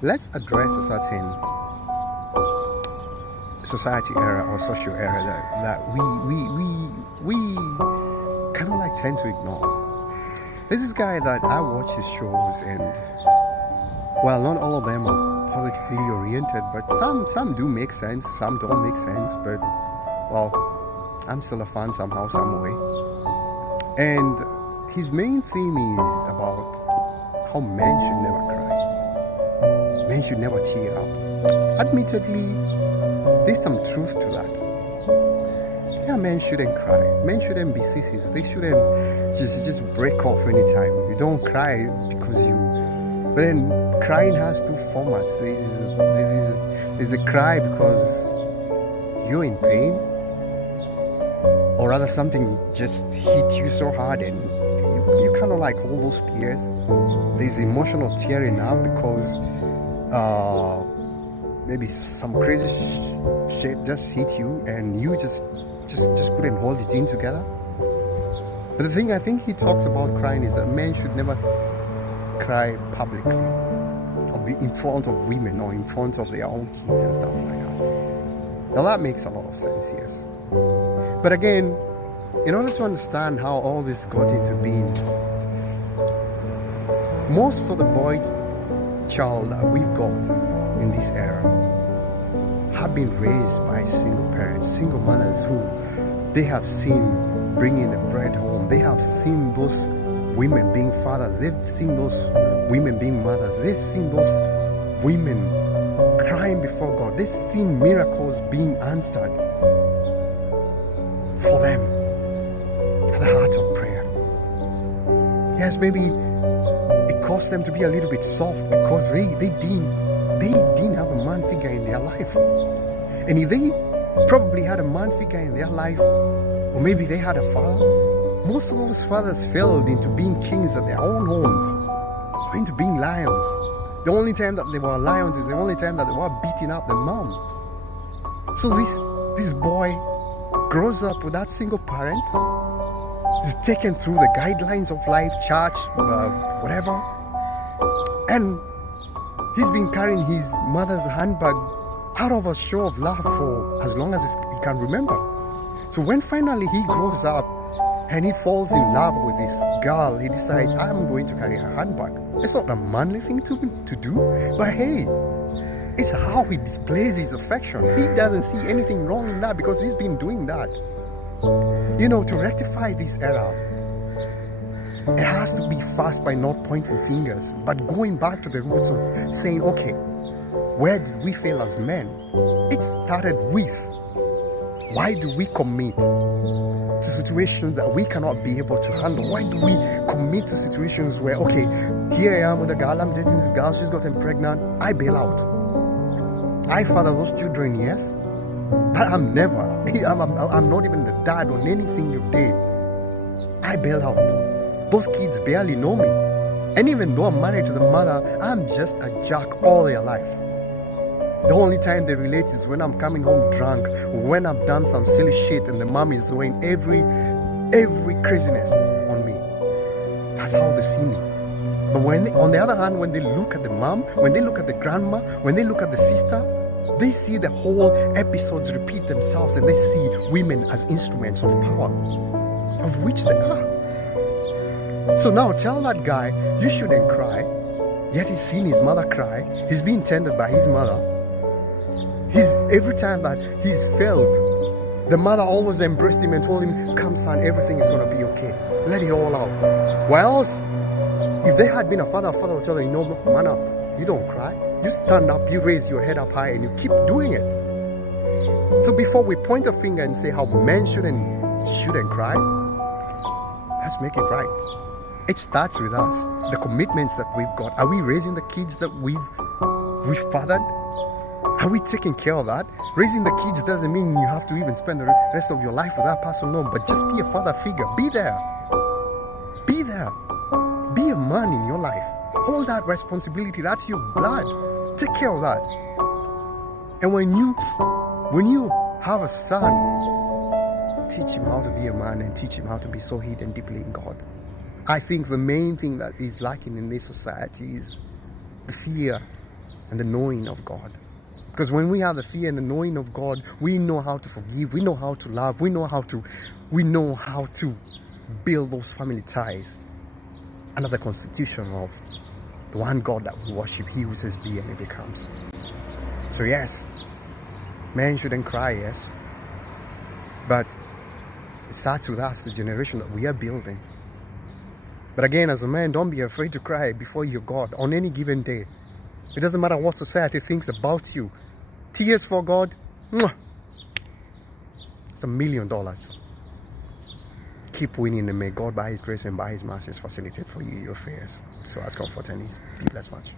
let's address a certain society era or social era that we kind of like tend to ignore. There's this guy that I watch his shows, and well, not all of them are positively oriented, but some do make sense, some don't make sense, but well, I'm still a fan somehow, some way. And his main theme is about how men should never cry, men should never tear up. Admittedly, there's some truth to that. Yeah, men shouldn't cry. Men shouldn't be sissies. They shouldn't just break off anytime. You don't cry because you... But then crying has two formats. There's a cry because you're in pain, or rather something just hit you so hard and you kind of like hold those tears. There's emotional tearing up because maybe some crazy shit just hit you and you just couldn't hold it in together. But the thing I think he talks about crying is that men should never cry publicly or be in front of women or in front of their own kids and stuff like that. Now that makes a lot of sense, yes. But again, in order to understand how all this got into being, most of the boy child that we've got in this era have been raised by single parents, single mothers who they have seen bringing the bread home. They have seen those women being fathers. They've seen those women being mothers. They've seen those women crying before God. They've seen miracles being answered for them at the heart of prayer. Yes, maybe it caused them to be a little bit soft because they didn't have a man figure in their life. And if they probably had a man figure in their life, or maybe they had a father, most of those fathers fell into being kings at their own homes, into being lions. The only time that they were lions is the only time that they were beating up the mom. So this boy grows up with that single parent, is taken through the guidelines of life, church, whatever, and he's been carrying his mother's handbag out of a show of love for as long as he can remember. So when finally he grows up and he falls in love with this girl, he decides, I'm going to carry her handbag. It's not a manly thing to do, but hey, it's how he displays his affection. He doesn't see anything wrong in that because he's been doing that. You know, to rectify this error, it has to be fast by not pointing fingers, but going back to the roots of saying, okay, where did we fail as men? It started with, why do we commit to situations that we cannot be able to handle? Why do we commit to situations where, okay, here I am with a girl, I'm dating this girl, she's gotten pregnant, I bail out. I father those children, yes, but I'm not even the dad on any single day. I bail out. Those kids barely know me. And even though I'm married to the mother, I'm just a jack all their life. The only time they relate is when I'm coming home drunk, when I've done some silly shit and the mom is doing every craziness on me. That's how they see me. But on the other hand, when they look at the mom, when they look at the grandma, when they look at the sister, they see the whole episodes repeat themselves and they see women as instruments of power, of which they are. So now tell that guy, you shouldn't cry, yet he's seen his mother cry, he's being tended by his mother. Every time that he's failed, the mother always embraced him and told him, come son, everything is going to be okay. Let it all out. Why else? If there had been a father would tell him, no, man up. You don't cry. You stand up, you raise your head up high, and you keep doing it. So before we point a finger and say how men shouldn't cry, let's make it right. It starts with us. The commitments that we've got. Are we raising the kids that we've fathered? Are we taking care of that? Raising the kids doesn't mean you have to even spend the rest of your life with that person, no, but just be a father figure. Be there. Be there. Be a man in your life. Hold that responsibility. That's your blood. Take care of that. And when you have a son, teach him how to be a man and teach him how to be so hidden deeply in God. I think the main thing that is lacking in this society is the fear and the knowing of God. Because when we have the fear and the knowing of God, we know how to forgive, we know how to love, we know how to build those family ties under the constitution of the one God that we worship, He who says be and it becomes. So yes, men shouldn't cry, yes, but it starts with us, the generation that we are building. But again, as a man, don't be afraid to cry before your God on any given day. It doesn't matter what society thinks about you. Tears for God, it's $1 million. Keep winning, and may God, by His grace and by His mercy, facilitate for you your affairs. So as comfort and ease. Be blessed much.